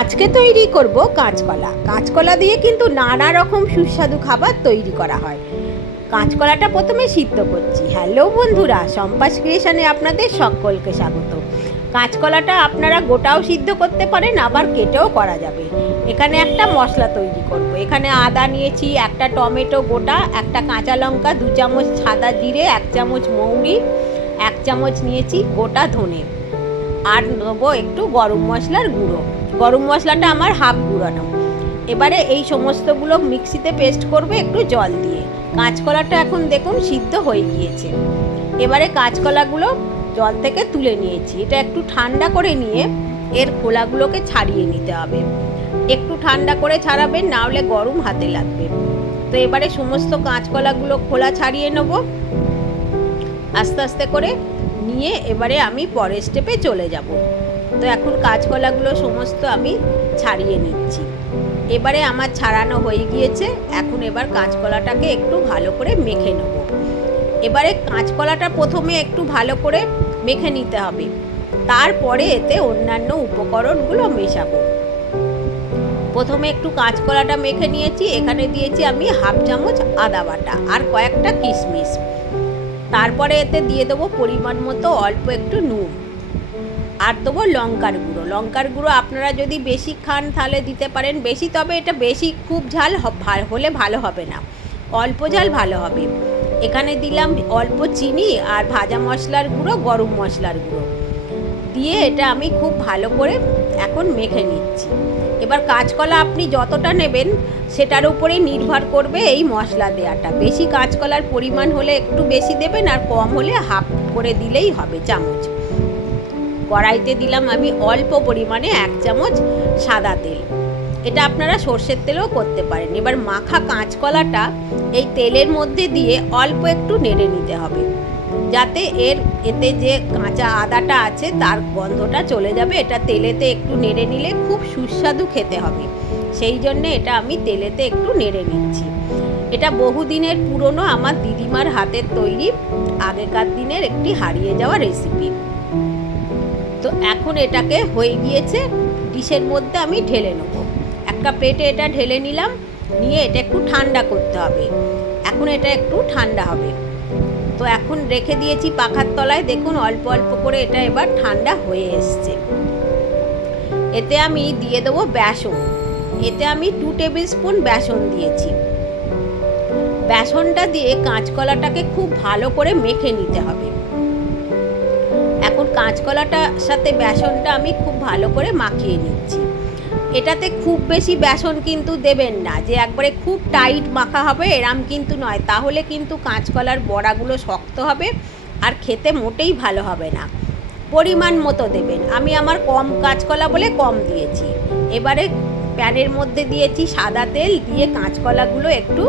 আজকে তৈরি করব কাঁচকলা। কাঁচকলা দিয়ে কিন্তু নানা রকম সুস্বাদু খাবার তৈরি করা হয়। কাঁচকলাটা প্রথমে সিদ্ধ করছি। হ্যালো বন্ধুরা সম্পাস ক্রিয়েশনে আপনাদের সকলকে স্বাগত। কাঁচকলাটা আপনারা গোটাও সিদ্ধ করতে পারেন, আবার কেটেও করা যাবে। এখানে একটা মশলা তৈরি করব। এখানে আদা নিয়েছি, একটা টমেটো গোটা, একটা কাঁচা লঙ্কা, দু চামচ সাদা জিরে, এক চামচ মৌরি, এক চামচ নিয়েছি গোটা ধনে। আর নেব একটু গরম মশলার গুঁড়ো। গরম মশলাটা আমার হাফ গুঁড়ানো। এবারে এই সমস্তগুলো মিক্সিতে পেস্ট করবে একটু জল দিয়ে। কাঁচকলাটা এখন দেখুন সিদ্ধ হয়ে গিয়েছে। এবারে কাঁচকলাগুলো জল থেকে তুলে নিয়েছি। এটা একটু ঠান্ডা করে নিয়ে এর খোলাগুলোকে ছাড়িয়ে নিতে হবে। একটু ঠান্ডা করে ছাড়াবেন, না হলে গরম হাতে লাগবে। তো এবারে সমস্ত কাঁচকলাগুলো খোলা ছাড়িয়ে নেব। আস্তে আস্তে করে নিয়ে এবারে আমি পরের স্টেপে চলে যাব। তো এখন কাঁচকলাগুলো সমস্ত আমি ছাড়িয়ে নিচ্ছি। এবারে আমার ছাড়ানো হয়ে গিয়েছে, এখন এবার কাঁচকলাটাকে একটু ভালো করে মেখে নেব। এবারে কাঁচকলাটা প্রথমে একটু ভালো করে মেখে নিতে হবে। তারপরে এতে অন্যান্য উপকরণগুলো মেশাবো। প্রথমে একটু কাঁচকলাটা মেখে নিয়েছি, এখানে দিয়েছি আমি হাফ চামচ আদা বাটা আর কয়েকটা কিশমিশ। তারপরে এতে দিয়ে দেবো পরিমাণ মতো অল্প একটু নুন। আর দেবো লঙ্কার গুঁড়ো। লঙ্কার গুঁড়ো আপনারা যদি বেশি খান তাহলে দিতে পারেন। বেশি তবে এটা বেশি খুব ঝাল হলে ভালো হবে না। অল্প ঝাল ভালো হবে। এখানে দিলাম অল্প চিনি আর ভাজা মশলার গুঁড়ো, গরম মশলার গুঁড়ো। দিয়ে এটা আমি খুব ভালো করে এখন মেখে নিচ্ছি। এবার কাঁচকলা আপনি যতটা নেবেন, সেটার উপরেই নির্ভর করবে এই মশলা দেওয়াটা বেশি কাঁচকলার পরিমাণ হলে একটু বেশি দেবেন আর কম হলে হাফ করে দিলেই হবে চামচ। কড়াইতে দিলাম আমি অল্প পরিমাণে এক চামচ সাদা তেল। এটা আপনারা সর্ষের তেলেও করতে পারেন। এবার মাখা কাঁচকলাটা এই তেলের মধ্যে দিয়ে অল্প একটু নেড়ে নিতে হবে। যাতে এর এতে যে কাঁচা আদাটা আছে তার গন্ধটা চলে যাবে। এটা তেলেতে একটু নেড়ে নিলে খুব সুস্বাদু খেতে হবে। সেই জন্যে এটা আমি তেলেতে একটু নেড়ে নিচ্ছি। এটা বহুদিনের পুরনো আমার দিদিমার হাতের তৈরি, আগেকার দিনের একটি হারিয়ে যাওয়া রেসিপি তো এখন এটাকে হয়ে গিয়েছে, ডিশের মধ্যে আমি ঢেলে নেব। একটা প্লেটে এটা ঢেলে নিলাম, নিয়ে এটা একটু ঠান্ডা করতে হবে। এখন এটা একটু ঠান্ডা হবে। তো এখন রেখে দিয়েছি পাখার তলায়। দেখুন, অল্প অল্প করে এটা এবার ঠান্ডা হয়ে এসছে। এতে আমি দিয়ে দেবো বেসন। এতে আমি টু টেবিল স্পুন বেসন দিয়েছি। বেসনটা দিয়ে কাঁচকলাটাকে খুব ভালো করে মেখে নিতে হবে। এখন কাঁচকলাটার সাথে বেসনটা আমি খুব ভালো করে মাখিয়ে নিচ্ছি। এটাতে খুব বেশি বেসন কিন্তু দেবেন না। যে একবারে খুব টাইট মাখা হবে, এরাম কিন্তু নয়। তাহলে কিন্তু কাঁচকলার বড়াগুলো শক্ত হবে আর খেতে মোটেই ভালো হবে না। পরিমাণ মতো দেবেন। আমি আমার কম কাঁচকলা বলে কম দিয়েছি। এবারে প্যানের মধ্যে দিয়েছি সাদা তেল, দিয়ে কাঁচকলাগুলো একটু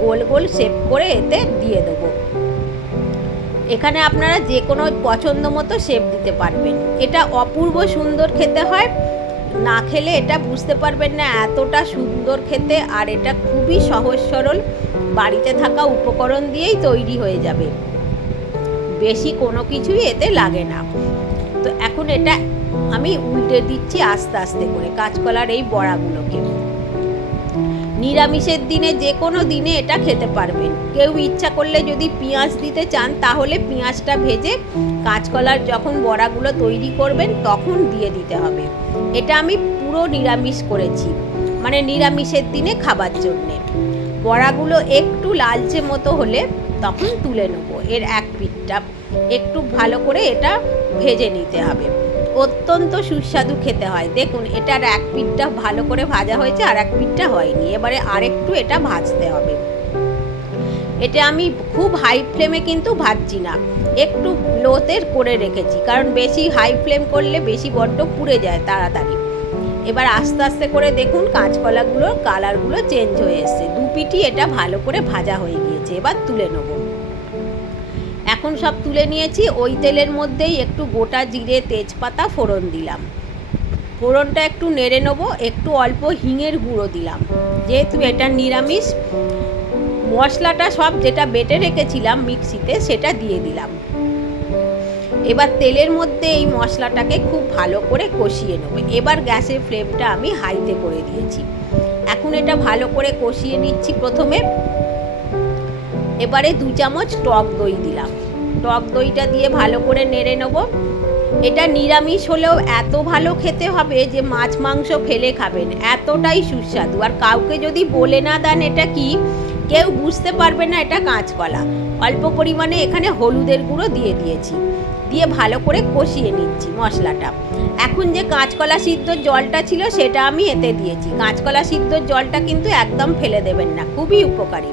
গোল গোল শেপ করে এতে দিয়ে দেবো। এখানে আপনারা যে কোনো পছন্দ মতো শেপ দিতে পারবেন। এটা অপূর্ব সুন্দর খেতে হয়। না খেলে এটা বুঝতে পারবেন না, এতটা সুন্দর খেতে আর এটা খুবই সহজ সরল। বাড়িতে থাকা উপকরণ দিয়েই তৈরি হয়ে যাবে। বেশি কোনো কিছুই এতে লাগে না। তো এখন এটা আমি উল্টে দিচ্ছি আস্তে আস্তে করে কাঁচকলার এই বড়াগুলোকে। নিরামিষের দিনে যে কোনো দিনে এটা খেতে পারবেন। কেউ ইচ্ছা করলে যদি পেঁয়াজ দিতে চান, তাহলে পেঁয়াজটা ভেজে কাঁচকলার যখন বড়াগুলো তৈরি করবেন, তখন দিয়ে দিতে হবে। এটা আমি পুরো নিরামিষ করেছি মানে নিরামিষের দিনে খাবার জন্যে। বড়াগুলো একটু লালচে মতো হলে তখন তুলে নেব। এর এক পিঠটা একটু ভালো করে এটা ভেজে নিতে হবে। অত্যন্ত সুস্বাদু খেতে হয়। দেখুন, এটার এক পিঠটা ভালো করে ভাজা হয়েছে আর এক পিঠটা হয়নি। এবারে আরেকটু এটা ভাজতে হবে। এটা আমি খুব হাই ফ্লেমে কিন্তু ভাজছি না। একটু লোতে করে রেখেছি, কারণ বেশি হাই ফ্লেম করলে বেশি বড্ড পুড়ে যায় তাড়াতাড়ি। এবার আস্তে আস্তে করে দেখুন, কাঁচকলাগুলোর কালারগুলো চেঞ্জ হয়ে এসছে। দু পিঠই এটা ভালো করে ভাজা হয়ে গিয়েছে। এবার তুলে নেব। এখন সব তুলে নিয়েছি। ওই তেলের মধ্যেই একটু গোটা জিরে, তেজপাতা, ফোড়ন দিলাম। ফোড়নটা একটু নেড়ে নেব, একটু অল্প হিঙের গুঁড়ো দিলাম। যেহেতু এটা নিরামিষ, মশলাটা সব যেটা বেটে রেখেছিলাম মিক্সিতে সেটা দিয়ে দিলাম। এবার তেলের মধ্যে এই মশলাটাকে খুব ভালো করে কষিয়ে নেব। এবার গ্যাসের ফ্লেমটা আমি হাইতে করে দিয়েছি। এখন এটা ভালো করে কষিয়ে নিচ্ছি প্রথমে। এবারে দু চামচ টক দই দিলাম। টক দইটা দিয়ে ভালো করে নেড়ে নেব। এটা নিরামিষ হলেও এত ভালো খেতে হবে যে মাছ মাংস ফেলে খাবেন। এতটাই সুস্বাদু। আর কাউকে যদি বলে না দেন এটা কি, কেউ বুঝতে পারবে না এটা কাঁচকলা। অল্প পরিমাণে এখানে হলুদের গুঁড়ো দিয়ে দিয়েছি। দিয়ে ভালো করে কষিয়ে নিচ্ছি মশলাটা। এখন যে কাঁচকলা সিদ্ধ জলটা ছিল সেটা আমি এতে দিয়েছি। কাঁচকলা সিদ্ধ জলটা কিন্তু একদম ফেলে দেবেন না। খুবই উপকারী।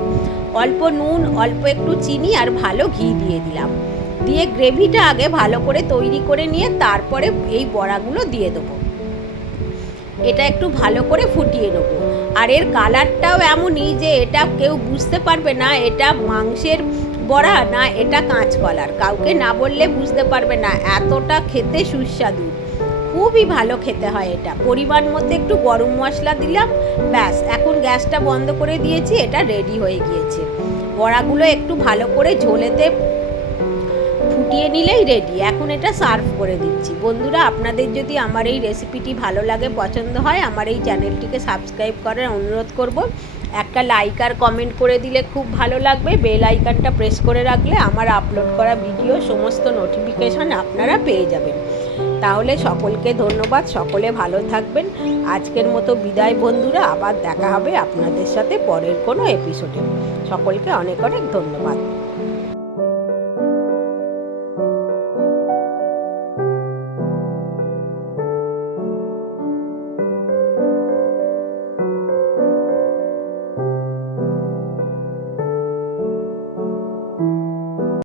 অল্প নুন, অল্প একটু চিনি আর ভালো ঘি দিয়ে দিলাম। দিয়ে গ্রেভিটা আগে ভালো করে তৈরি করে নিয়ে তারপরে এই বড়াগুলো দিয়ে দেবো। এটা একটু ভালো করে ফুটিয়ে নেব। আর এর কালারটাও এমনই যে এটা কেউ বুঝতে পারবে না এটা মাংসের বড়া না এটা কাঁচকলার। কাউকে না বললে বুঝতে পারবে না, এতটা খেতে সুস্বাদু। খুবই ভালো খেতে হয় এটা। পরিমাণ মধ্যে একটু গরম মশলা দিলাম, ব্যাস। এখন গ্যাসটা বন্ধ করে দিয়েছি, এটা রেডি হয়ে গিয়েছে। বড়াগুলো একটু ভালো করে ঝোলেতে ফুটিয়ে নিলেই রেডি এখন এটা সার্ভ করে দিচ্ছি। বন্ধুরা, আপনাদের যদি আমার এই রেসিপিটি ভালো লাগে, পছন্দ হয়, আমার এই চ্যানেলটিকে সাবস্ক্রাইব করার অনুরোধ করব। একটা লাইক আর কমেন্ট করে দিলে খুব ভালো লাগবে। বেল আইকনটা প্রেস করে রাখলে আমার আপলোড করা ভিডিও সমস্ত নোটিফিকেশান আপনারা পেয়ে যাবেন। তাহলে সকলকে ধন্যবাদ, সকলে ভালো থাকবেন। আজকের মতো বিদায় বন্ধুরা, আবার দেখা হবে আপনাদের সাথে পরের কোনো এপিসোডে সকলকে অনেক অনেক ধন্যবাদ।